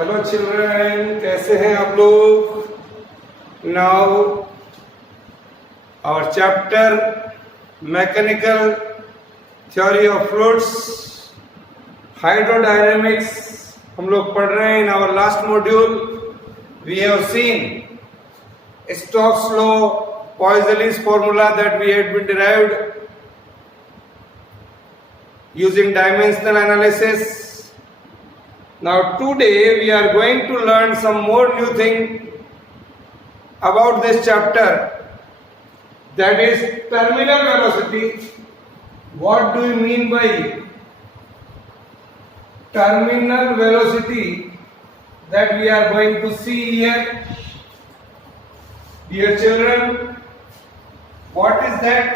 Hello children, कैसे हैं आप लोग। Now our chapter mechanical theory of fluids hydrodynamics हम लोग पढ़ रहे हैं। In our last module we have seen Stokes law, Poiseuille's formula that we had been derived using dimensional analysis. Now today we are going to learn some more new thing about this chapter, that is terminal velocity. What do you mean by terminal velocity that we are going to see here? Dear children, what is that?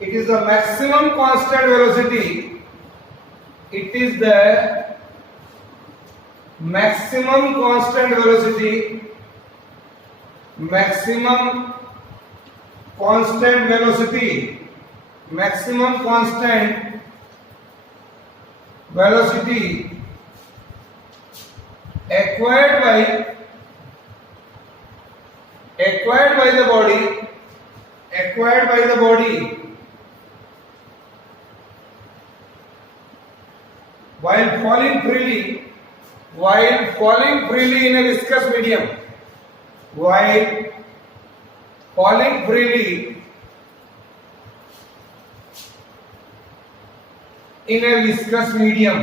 It is the maximum constant velocity. It is the maximum constant velocity, maximum constant velocity, maximum constant velocity acquired by the body while falling freely in a viscous medium, while falling freely in a viscous medium,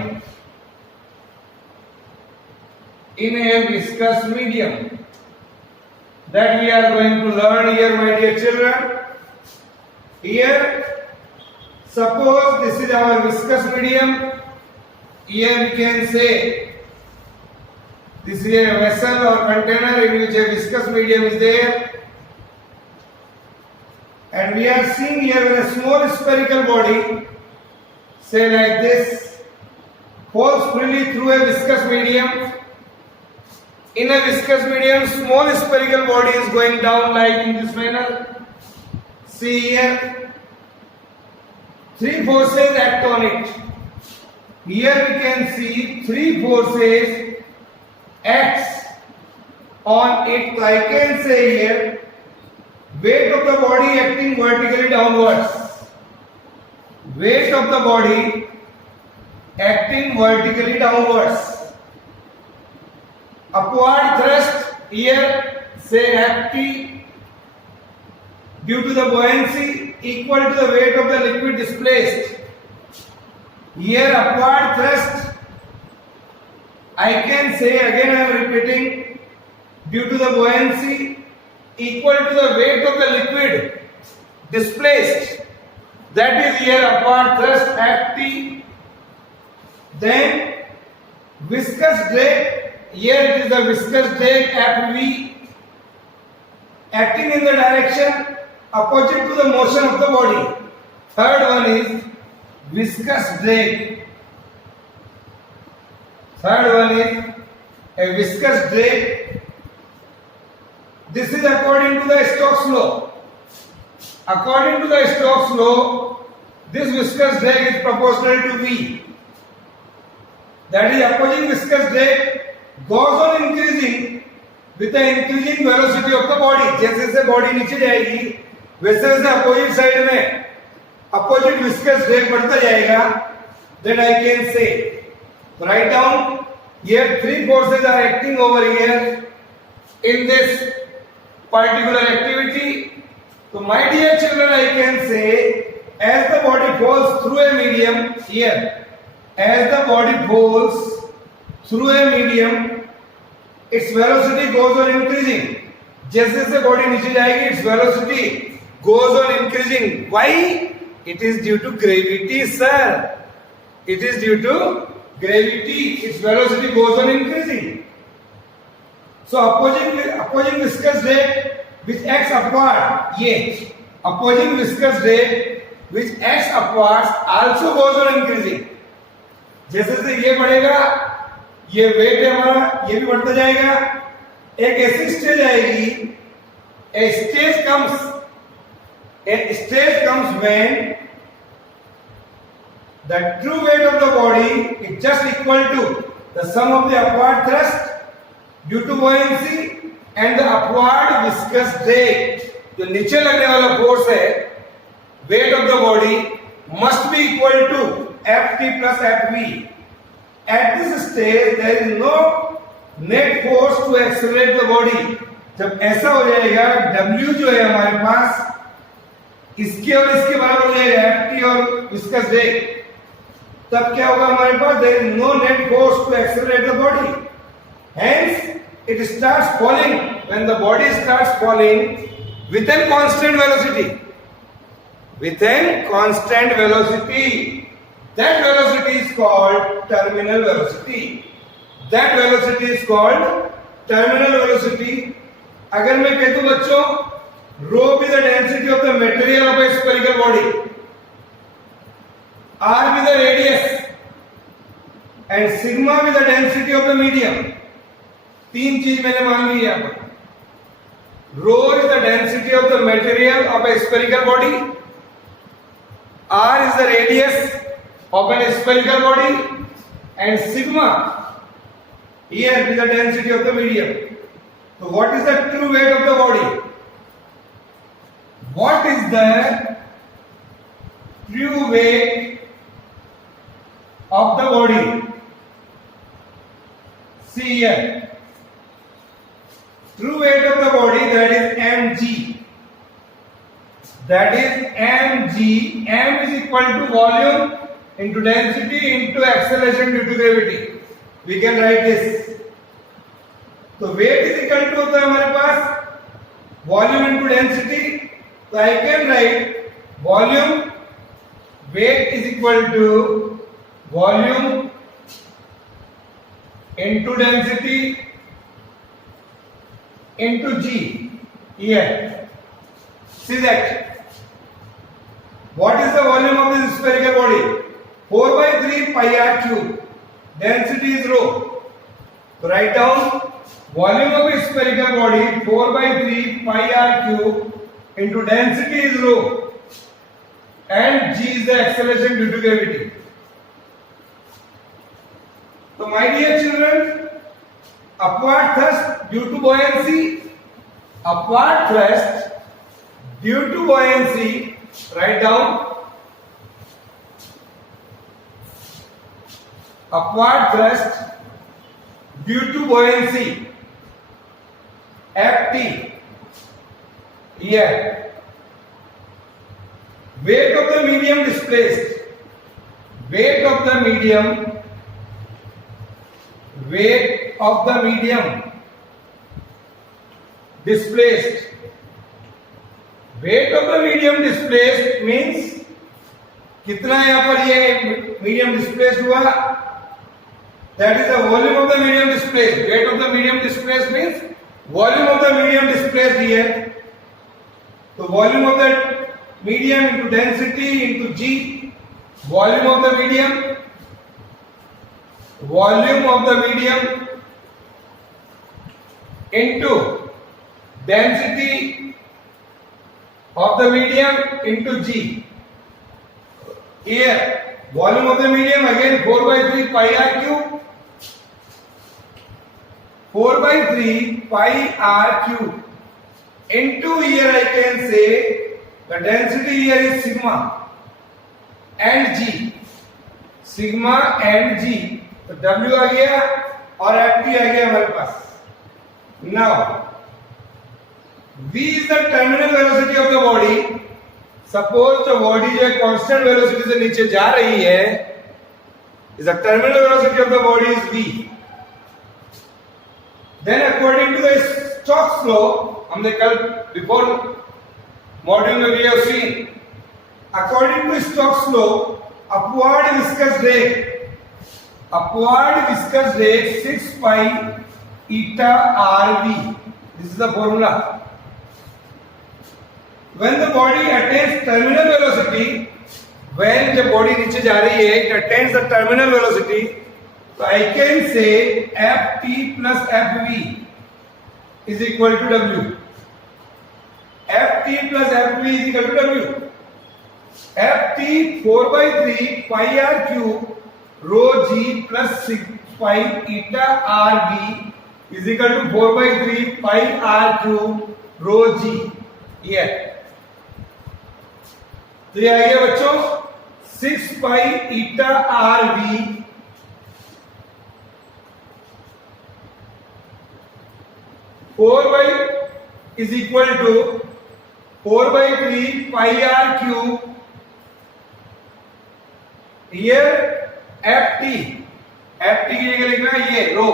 that we are going to learn here, my dear children. Here, suppose this is our viscous medium. Here we can say this is a vessel or container in which a viscous medium is there, and we are seeing here a small spherical body, say like this, falls freely through a viscous medium. In a viscous medium, small spherical body is going down like in this manner. See here, three forces act on it. Here we can see three forces acts on it. I can say here, weight of the body acting vertically downwards. Weight of the body acting vertically downwards. Upward thrust here, say Ft, due to the buoyancy equal to the weight of the liquid displaced. Here upward thrust, I can say, again I am repeating, due to the buoyancy equal to the weight of the liquid displaced. That is here upward thrust Ft. Then viscous drag, here it is the viscous drag Fv, acting in the direction opposite to the motion of the body. Third one is viscous drag. Third one is a viscous drag. This is according to the Stokes law. According to the Stokes law, this viscous drag is proportional to V. That is, opposing viscous drag goes on increasing with the increasing velocity of the body. जैसे जैसे body नीचे जाएगी वैसे वैसे opposite side में opposite viscous drag बढ़ता जाएगा. Then I can say, write down here three forces are acting over here in this particular activity. So my dear children, I can say, as the body falls through a medium here, as the body falls through a medium, its velocity goes on increasing. जैसे जैसे body नीचे जाएगी, its velocity goes on increasing. Why? It is due to gravity, sir. It is due to gravity. Its velocity goes on increasing. So opposing viscous drag which acts upward, opposing viscous drag which acts upwards also goes on increasing. जैसे जैसे ये बढ़ेगा, ये wait है हमारा, ये भी बढ़ता जाएगा. एक ऐसी स्टेज आएगी, a stage comes when the true weight of the body is just equal to the sum of the upward thrust due to buoyancy and the upward viscous drag. जो नीचे लगने वाला फोर्स है, weight of the body must be equal to Ft plus Fv. At this stage there is no net force to accelerate the body. जब ऐसा हो जाएगा, W जो है हमारे पास इसके और इसके बराबर हो जाएगा, Ft और viscous drag, तब क्या होगा हमारे पास? there is no net force to accelerate the body. Hence it starts falling. When the body starts falling with a constant velocity, that velocity is called terminal velocity. अगर मैं कह दूं बच्चों, rho be the density of the material of a spherical body, r be the radius and sigma be the density of the medium. तीन चीज मैंने मान ली है। Rho is the density of the material of a spherical body, r is the radius of a spherical body, and sigma here is the density of the medium. So what is the true weight of the body? What is the true weight of the body? See here. True weight of the body, that is mg. M is equal to volume into density into acceleration due to gravity. We can write this. तो weight is equal to होता है हमारे पास volume into density. So I can write volume, weight is equal to volume into density into g. Here, see that. What is the volume of this spherical body? 4 by 3 pi r cube. Density is rho. So write down volume of a spherical body 4 by 3 pi r cube into density is rho and g is the acceleration due to gravity. So my dear children, upward thrust due to buoyancy, write down upward thrust due to buoyancy, Ft. Here, weight of the medium displaced, weight of the medium displaced. Weight of the medium displaced means कितना यहाँ पर ये medium displaced हुआ? That is the volume of the medium displaced. Weight of the medium displaced means volume of the medium displaced here. So volume of the medium into density into g. Volume of the medium into density of the medium into g. Here volume of the medium again 4 by 3 pi r cube. 4 by 3 pi r cube into, here I can say the density here is sigma and g. Sigma and g. तो W आ गया और Ft आ गया हमारे पास. Now V is the terminal velocity of the body. Suppose the body जो है constant velocity से नीचे जा रही है, is the terminal velocity of the body is V. Then according to the Stokes law, हमने कल before module में we have seen, according to Stokes law, upward viscous drag 6 pi eta rv. This is the formula. When the body attains terminal velocity, when the body नीचे जा रही है, it attains the terminal velocity, so I can say Ft plus Fv is equal to W. Ft plus Fv is equal to W. Ft 4 by 3 pi r cube rho g plus pi eta rv is equal to 4 by 3 pi r cube rho g. ये तो ये आ गया बच्चों 6 pi eta rv 4 by is equal to 4 by 3 pi r cube. Here ft की जगह लिखना है ये रो,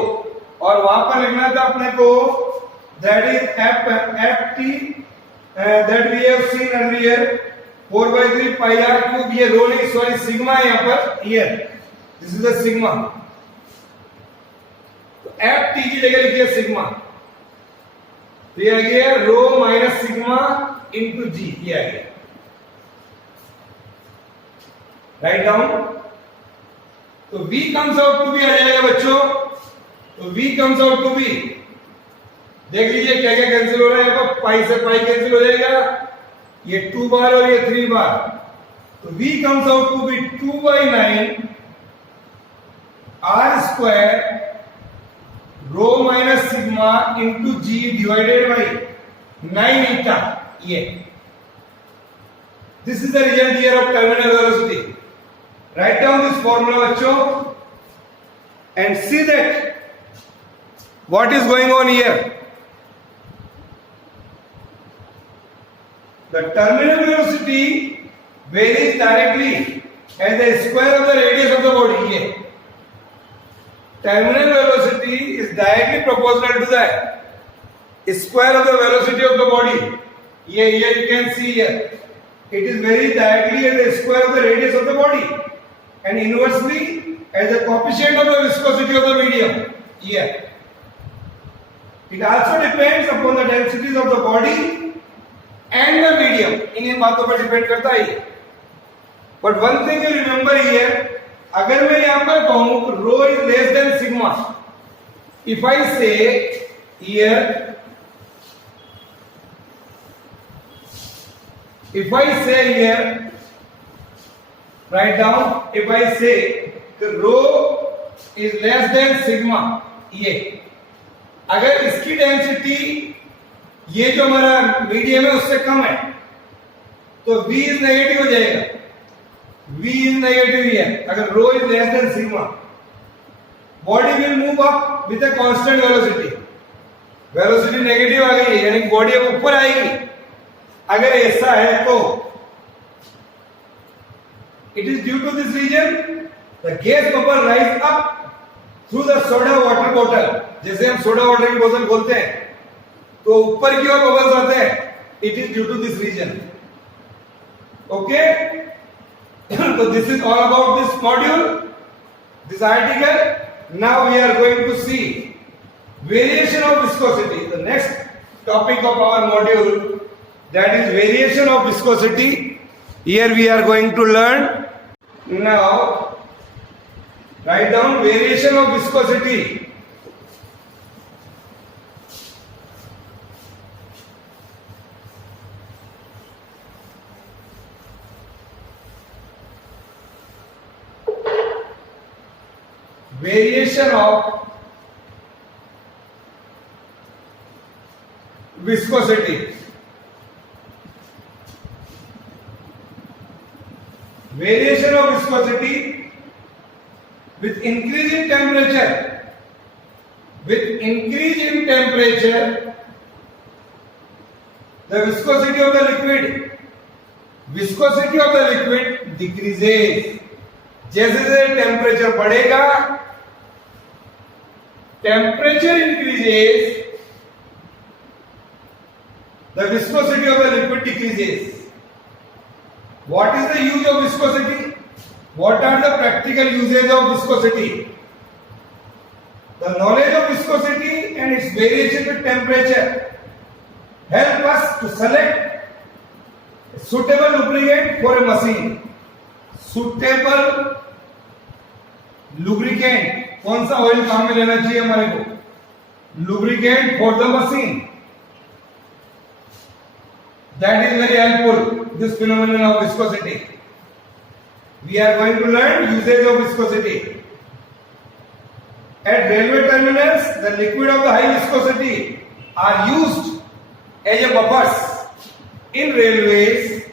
और वहां पर लिखना था अपने को that is ft that we have seen earlier 4 by 3 pi r cube. ये रो नहीं, सॉरी सिग्मा है यहाँ पर. here this is the sigma. तो ft की जगह लिखिए सिग्मा. तो ये आ गया रो माइनस सिग्मा इंटू जी. ये आ गया. Write down. तो v comes out to be आ जाएगा बच्चों. तो v comes out to be, देख लीजिए क्या क्या कैंसिल हो रहा है. अब पाई से पाई कैंसिल हो जाएगा, ये 2 बार और ये 3 बार. तो v comes out to be 2 by 9 r square rho minus sigma into g divided by 9 eta. ये this is the result here of terminal velocity. Write down this formula बच्चों and see that what is going on here. The terminal velocity varies directly as the square of the radius of the body. ये terminal velocity is directly proportional to the square of the velocity of the body. Here you can see here it is very directly as the square of the radius of the body and inversely as the coefficient of the viscosity of the medium. Here it also depends upon the densities of the body and the medium. इन बातों पर depend करता है. But one thing you remember here, अगर मैं यहां पर कहूं rho is less than sigma, if I say here, if I say here, write down, if I say the rho is less than sigma, ये अगर इसकी डेंसिटी ये जो हमारा मीडियम है उससे कम है तो v इज नेगेटिव हो जाएगा. v इज नेगेटिव है. अगर rho is less than sigma, body will move up with a constant velocity. Velocity negative आ गई यानी बॉडी अब ऊपर आएगी. अगर ऐसा है तो it is due to this region the gas bubble rise up through the soda water bottle. जैसे हम सोडा वाटर की बोतल खोलते हैं तो ऊपर की ओर बबल्स आते हैं. it is due to this region. okay so this is all about this module, this article. now we are going to see variation of viscosity, the next topic of our module, that is variation of viscosity. Here we are going to learn. Now write down variation of viscosity. Variation of viscosity. Variation of viscosity with increase in temperature. With increase in temperature, the viscosity of the liquid decreases. जैसे जैसे temperature बढ़ेगा, temperature increases, the viscosity of the liquid decreases. What is the use of viscosity? What are the practical uses of viscosity? The knowledge of viscosity and its variation with temperature help us to select a suitable lubricant for a machine. Suitable lubricant, कौन सा oil काम में लेना चाहिए हमारे को? Lubricant for the machine. That is very helpful, this phenomenon of viscosity. We are going to learn usage of viscosity. At railway terminals, the liquid of the high viscosity are used as a buffers. In railways,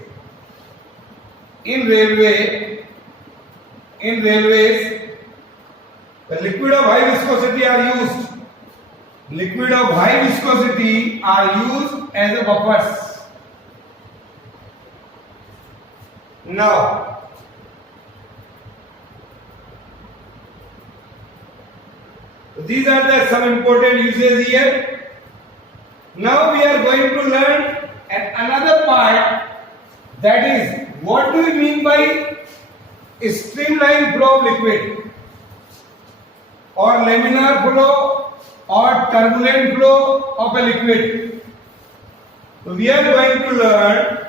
the liquid of high viscosity are used. Liquid of high viscosity are used as a buffers. Now, these are the some important uses here. Now we are going to learn another part, that is, what do we mean by streamline flow of liquid, or laminar flow, or turbulent flow of a liquid. So we are going to learn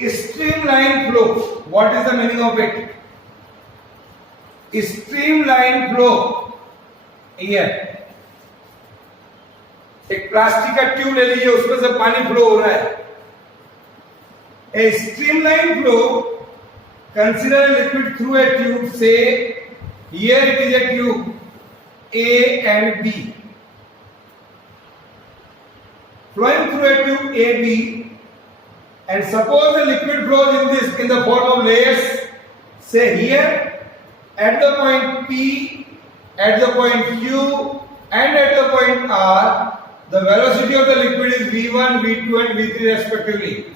streamline flow. What is the meaning of it? Streamline flow. Here एक plastic का tube ले लीजिए, उसमें से पानी flow हो रहा है. A streamline flow, consider a liquid through a tube. Say here it is a tube A and B, flowing through a tube AB, and suppose the liquid flows in the form of layers. Say here at the point P, at the point Q, and at the point R, the velocity of the liquid is V1, V2 and V3 respectively.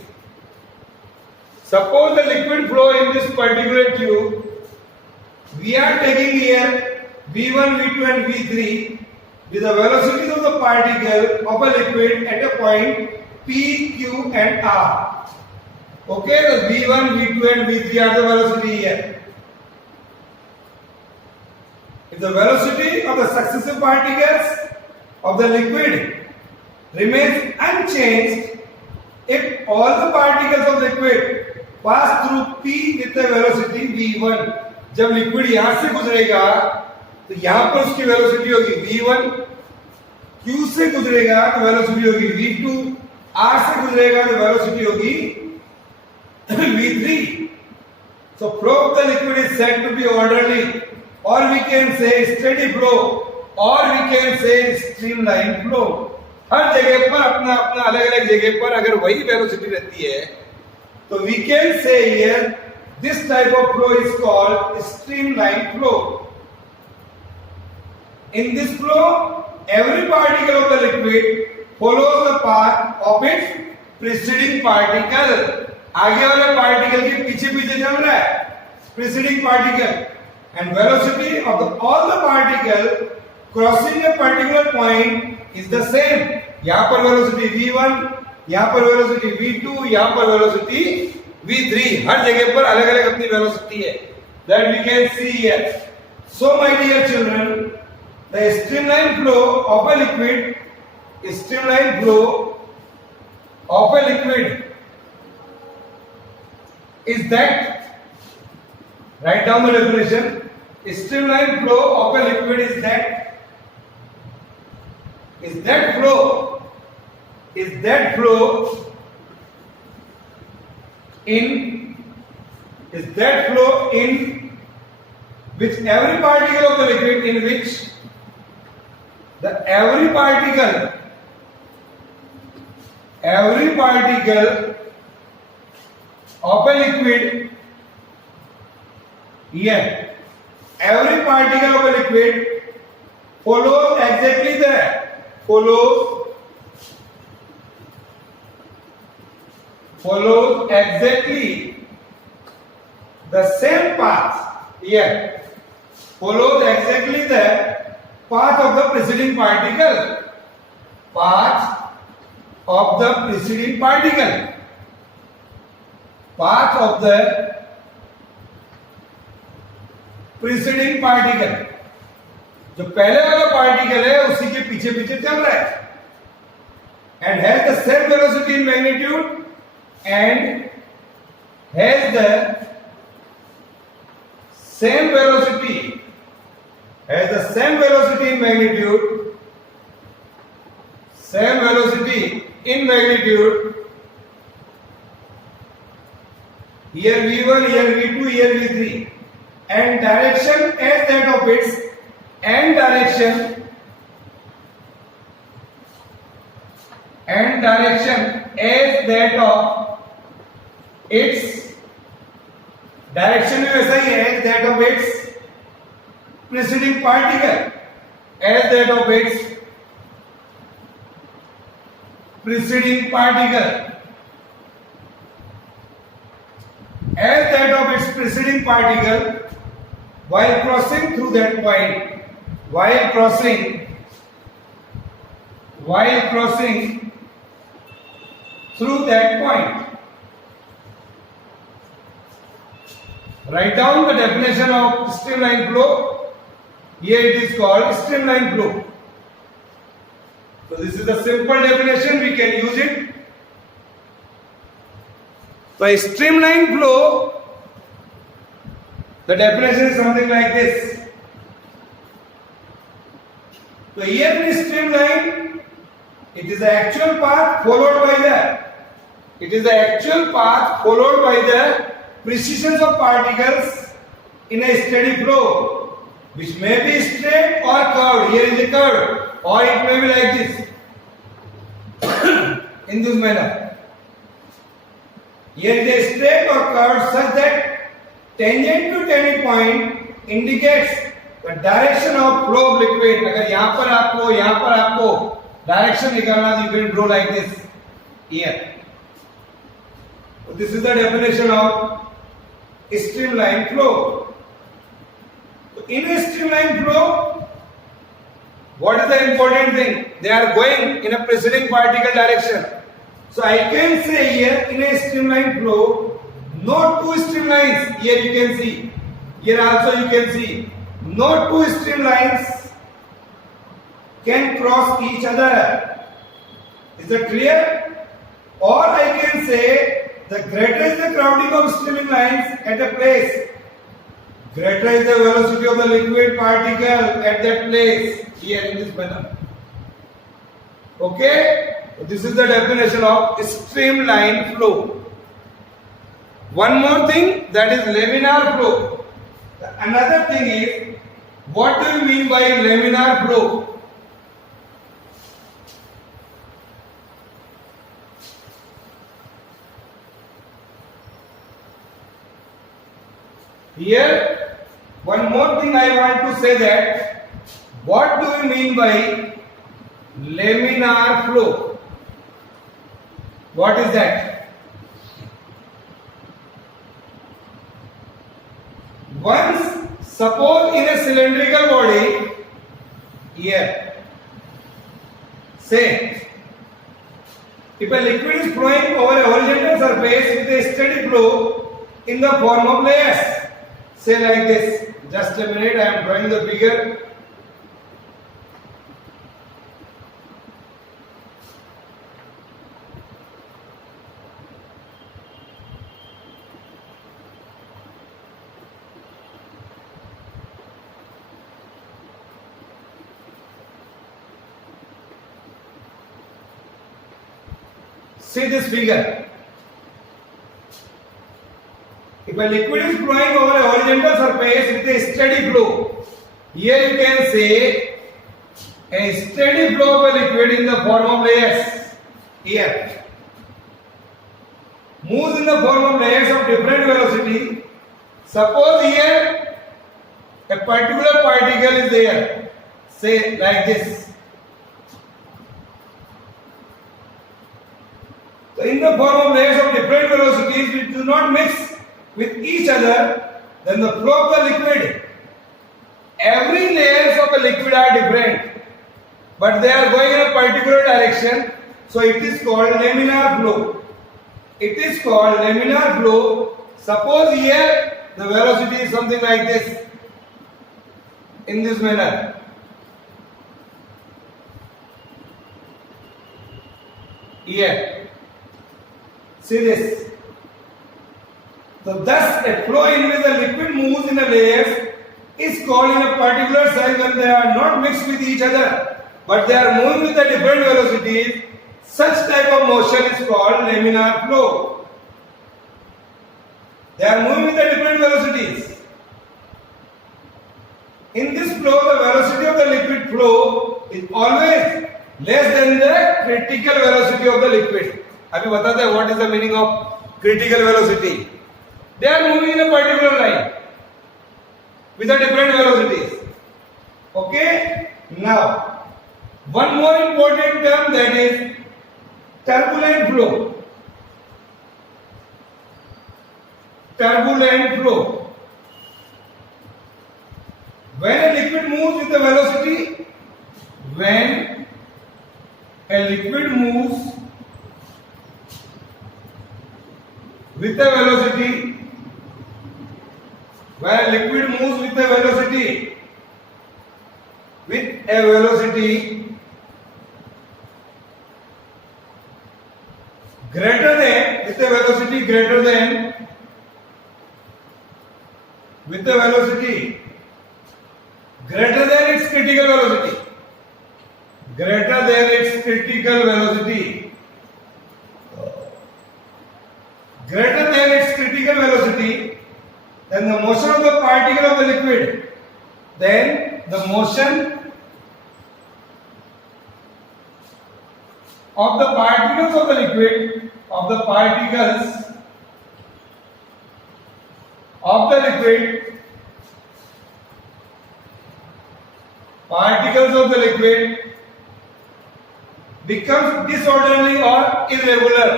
Suppose the liquid flow in this particular tube, we are taking here V1, V2 and V3 with the velocities of the particle of a liquid at a point P, Q and R. Okay, the V1, V2 and V3 are the velocity here. If the velocity of the successive particles of the liquid remains unchanged, if all the particles of liquid pass through P with a velocity V1, जब liquid यहां से गुजरेगा तो यहां पर उसकी velocity होगी V1, Q से गुजरेगा तो वेलोसिटी होगी V2, R से गुजरेगा तो वेलोसिटी होगी V3. So flow of the liquid is said to be orderly, or we can say steady flow, or we can say streamline flow. हर जगह पर अपना अपना अलग अलग जगह पर अगर वही वेलोसिटी रहती है तो we can say here this type of flow is called streamline flow. In this flow, every particle of the liquid follows the path of its preceding particle. आगे वाले पार्टिकल के पीछे पीछे चल रहा है preceding particle, and velocity of all the particle crossing a particular point is the same. यहाँ पर वेलोसिटी v1, यहाँ पर वेलोसिटी v2, यहाँ पर वेलोसिटी v3. हर जगह पर अलग अलग अपनी वेलोसिटी है. That we can see here. So my dear children, the streamline flow of a liquid, streamline flow of a liquid is that, write down the definition. Streamline flow of a liquid is that flow in which every particle of the liquid in which every particle of a liquid here, every particle of a liquid follows exactly the same path here, follows exactly the path of the preceding particle, path of the preceding particle, path of the preceding particle. जो पहले वाला particle है उसी के पीछे पीछे चल रहा है, and has the same velocity in magnitude and has the same velocity in magnitude, here V1, here V2, here V3, and direction as that of its and direction as that of its direction भी वैसा ही है as that of its preceding particle, as that of its preceding particle, as that of its preceding particle, while crossing through that point, while crossing through that point. Write down the definition of streamline flow. Here it is called streamline flow. So this is the simple definition, we can use it. So a streamline flow, the definition is something like this. So here in streamline, it is the actual path followed by the precisions of particles in a steady flow, which may be straight or curved. Here is a curve, or it may be like this, in this manner. Here is a straight or curved such that tangent to any point indicates the direction of flow of liquid. अगर यहाँ पर आपको direction निकालना, you can draw like this here. So this is the definition of streamline flow. So in a streamline flow, what is the important thing? They are going in a preceding particle direction. So I can say here in a streamline flow, no two streamlines. Here you can see. Here also you can see. No two streamlines can cross each other. Is that clear? Or I can say the greater is the crowding of streamlines at a place, greater is the velocity of the liquid particle at that place, here in this manner. Okay? So this is the definition of streamline flow. One more thing, that is laminar flow. Another thing is, what do you mean by laminar flow? Here, one more thing I want to say, that what do you mean by laminar flow? What is that? Once, suppose in a cylindrical body, here, say, if a liquid is flowing over a horizontal surface with a steady flow in the form of layers, say like this. Just a minute, I am drawing the figure. See this figure. If a liquid is flowing over a horizontal surface with a steady flow, here you can say a steady flow of a liquid in the form of layers. Here moves in the form of layers of different velocity. Suppose here a particular particle is there, say like this. So in the form of layers of different velocities which do not mix with each other, then the flow of the liquid, every layers of a liquid are different, but they are going in a particular direction, so it is called laminar flow. It is called laminar flow. Suppose here the velocity is something like this, in this manner. Here, see this. So thus a flow in which the liquid moves in a layers is called in a particular size when they are not mixed with each other, but they are moving with a different velocities. Such type of motion is called laminar flow. They are moving with the different velocities. In this flow, the velocity of the liquid flow is always less than the critical velocity of the liquid. अभी बताते हैं what is the meaning of critical velocity. They are moving in a particular line with a different velocities. Okay. Now, one more important term, that is turbulent flow. Turbulent flow. When a liquid moves with a velocity, when a liquid moves with a velocity, when a liquid moves with a velocity, greater than, with a velocity greater than, with a velocity greater than its critical velocity, greater than its critical velocity, greater than its critical velocity, then the motion of the particle of the liquid, then the motion of the particles of the liquid, of the particles of the liquid, particles of the liquid becomes disorderly or irregular.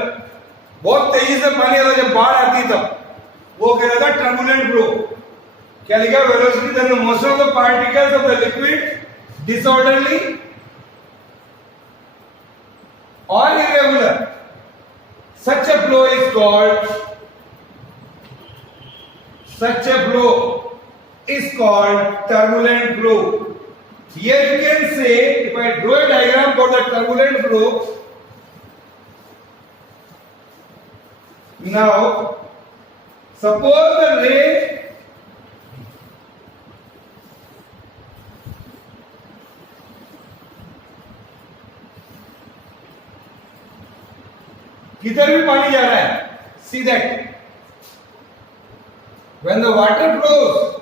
बहुत तेजी से पानी आता जब बाढ़ आती तब वो कह रहा था टर्बुलेंट फ्लो. क्या लिखा? Velocity then the motion of the particles of the liquid disorderly or irregular. Such a flow is called turbulent flow. Here you can say, if I draw a diagram for the turbulent flow, now suppose the ray किधर भी पानी जा रहा है. See that when the water flows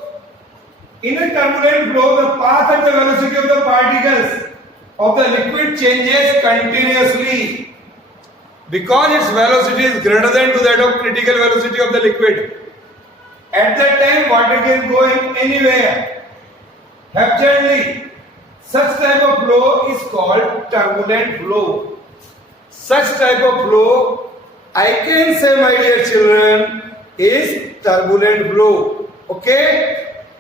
in a turbulent flow, the path and the velocity of the particles of the liquid changes continuously because its velocity is greater than to that of critical velocity of the liquid. At that time, water can go in anywhere rapidly. Such type of flow is called turbulent flow. Such type of flow, I can say, my dear children, is turbulent flow. Okay?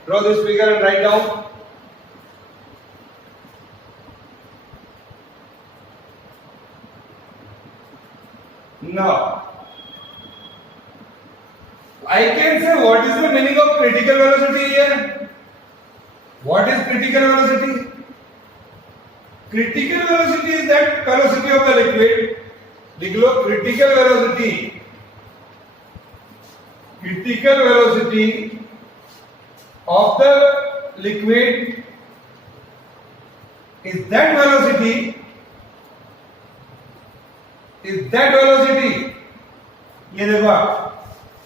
Draw this figure and write down. Now, I can say what is the meaning of critical velocity here? What is critical velocity? Critical velocity is that velocity of the liquid. Critical velocity of the liquid is that velocity ये देखो आप,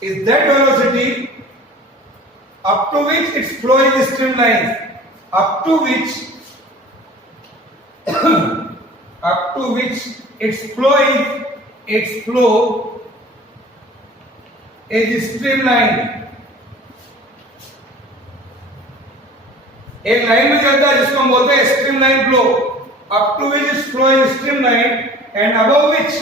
is that velocity up to which its flow is streamlined, up to which its flow is streamlined. एक line में चलता है जिसको हम बोलते हैं streamline flow, up to which its flow is streamlined and above which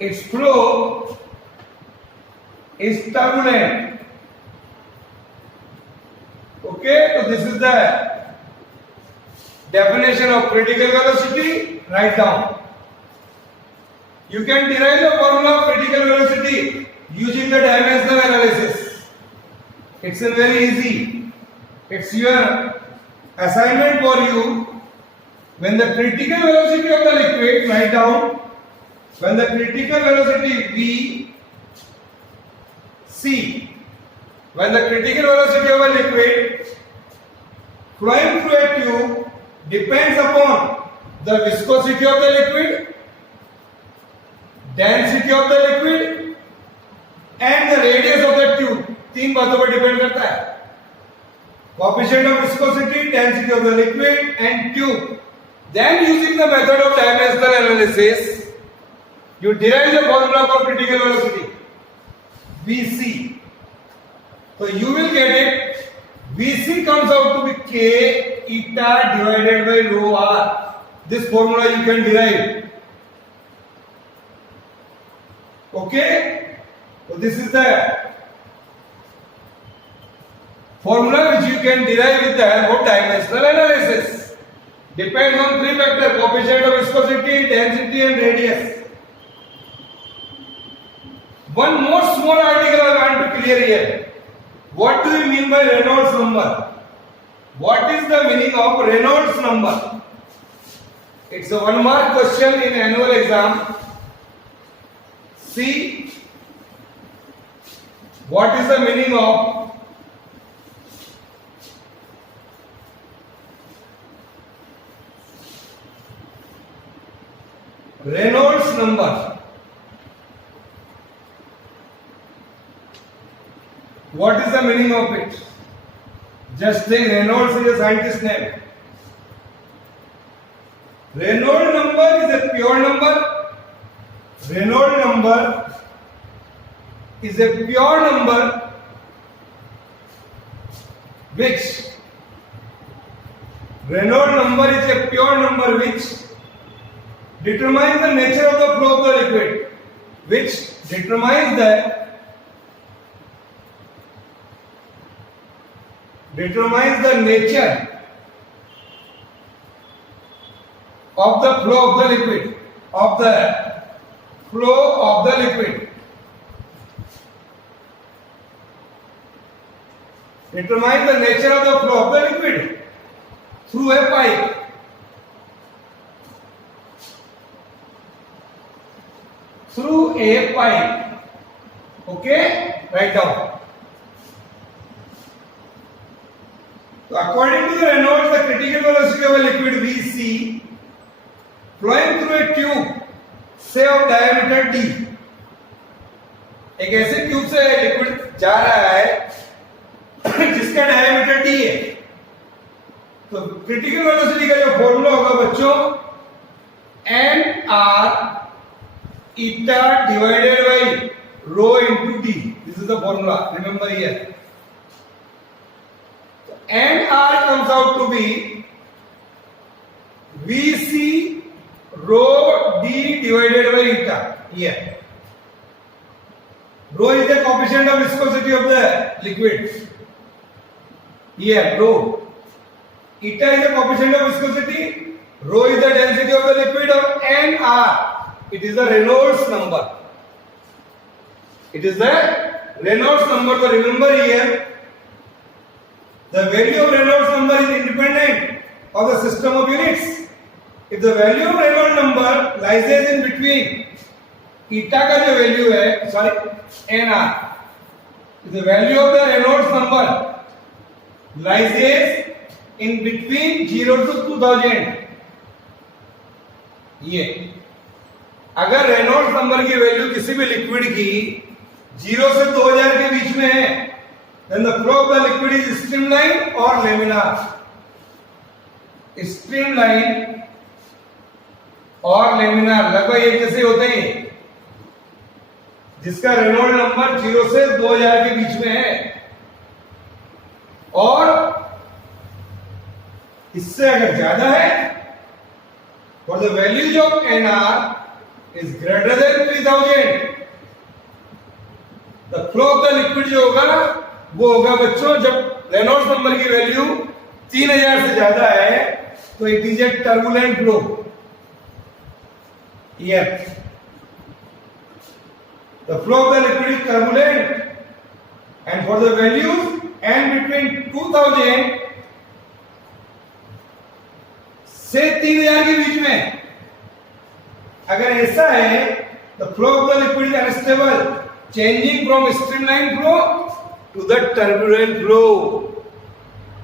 its flow is turbulent. Okay, so this is the definition of critical velocity. Write down. You can derive the formula of critical velocity using the dimensional analysis. It's very easy. It's your assignment for you. When the critical velocity of the liquid, write down, when the critical velocity V, when the critical velocity of a liquid flowing through a tube depends upon the viscosity of the liquid, density of the liquid and the radius of the tube, तीन बातों पर depend करता है। Coefficient of viscosity, density of the liquid and tube. Then using the method of dimensional analysis, you derive the formula for critical velocity, Vc. So you will get it. Vc comes out to be k eta divided by rho r. This formula you can derive. Okay? So this is the formula which you can derive with the help of dimensional analysis. Depends on three factors: coefficient of viscosity, density and radius. One more small article I want to clear here. What do we mean by Reynolds number? What is the meaning of Reynolds number? It's a 1 mark question in annual exam. See, what is the meaning of Reynolds number? What is the meaning of it? Just think, Reynolds is a scientist name. Reynolds number is a pure number. Reynolds number is a pure number which Reynolds number is a pure number which determines the nature of the flow of the liquid, which determines the nature of the flow of the liquid, determines the nature of the flow of the liquid through a pipe. Through a pipe. Okay, write down. So according to the Reynolds, the critical velocity of a liquid Vc flowing through a tube say of diameter d. एक ऐसे tube से liquid जा रहा है जिसका diameter d है। तो critical velocity का जो फॉर्मूला होगा बच्चों, nr eta divided by rho into d. This is the formula, remember here. So nr comes out to be Vc rho d divided by eta. Here rho is the coefficient of viscosity of the liquid. Here rho. Eta is the coefficient of viscosity, rho is the density of the liquid, or nr, it is the Reynolds number. It is the Reynolds number. So remember here, the value of Reynolds number is independent of the system of units. If the value of Reynolds number lies in between eta का जो value है, sorry nr, if the value of the Reynolds number lies in between 0 to 2000, ये अगर Reynolds number की value किसी भी liquid की 0 से 2000 के बीच में है, then the flow of the liquid is streamline or laminar. Streamline और laminar लगभग एक जैसे होते हैं। जिसका रेनॉल्ड्स नंबर 0 से 2000 के बीच में है और इससे अगर ज्यादा है, for the values of nr is greater than 3000, the flow of the liquid जो होगा वो होगा बच्चों, जब रेनॉल्ड्स नंबर की वैल्यू 3000 से ज्यादा है तो it is a turbulent flow. Yes, the flow of the liquid is turbulent, and for the values n between 2000 से 3000 के बीच में अगर ऐसा है, the flow of the liquid is unstable, changing from streamline flow to the turbulent flow.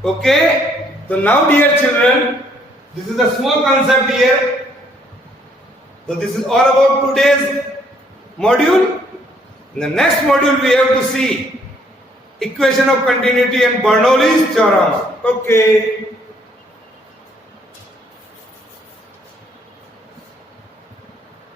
Okay, so now dear children, this is a small concept here. So this is all about today's module. In the next module we have to see equation of continuity and Bernoulli's theorem. Okay.